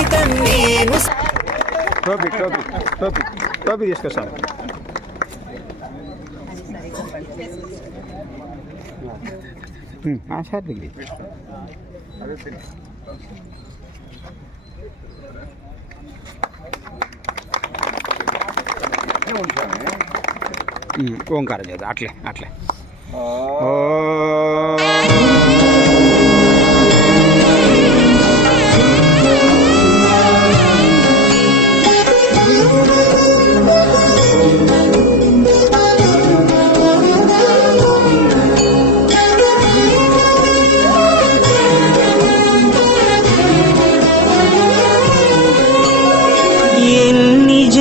సైతం నేను. టోపీ టోపీ టోపీ టోపీ తీసుకొస్తాను సార్ దగ్గర ఓంకారం చేద్దాం అట్లే అట్లే ఓ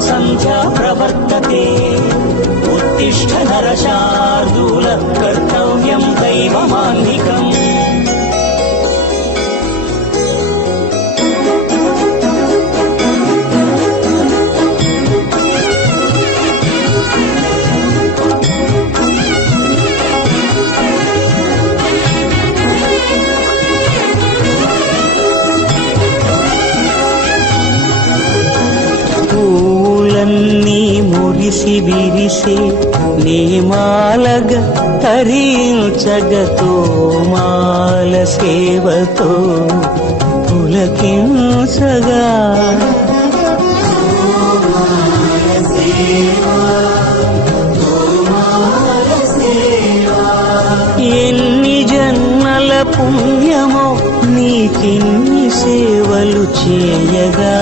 పూర్వా సంధ్యా ప్రవర్తతే ఉత్తిష్ట మురిసి విరిసే నీమాలగ తరించగతో మాల సేవతో పులకించగా. ఎన్ని జన్మల పుణ్యమో నీకిన్ని సేవలు చేయగా.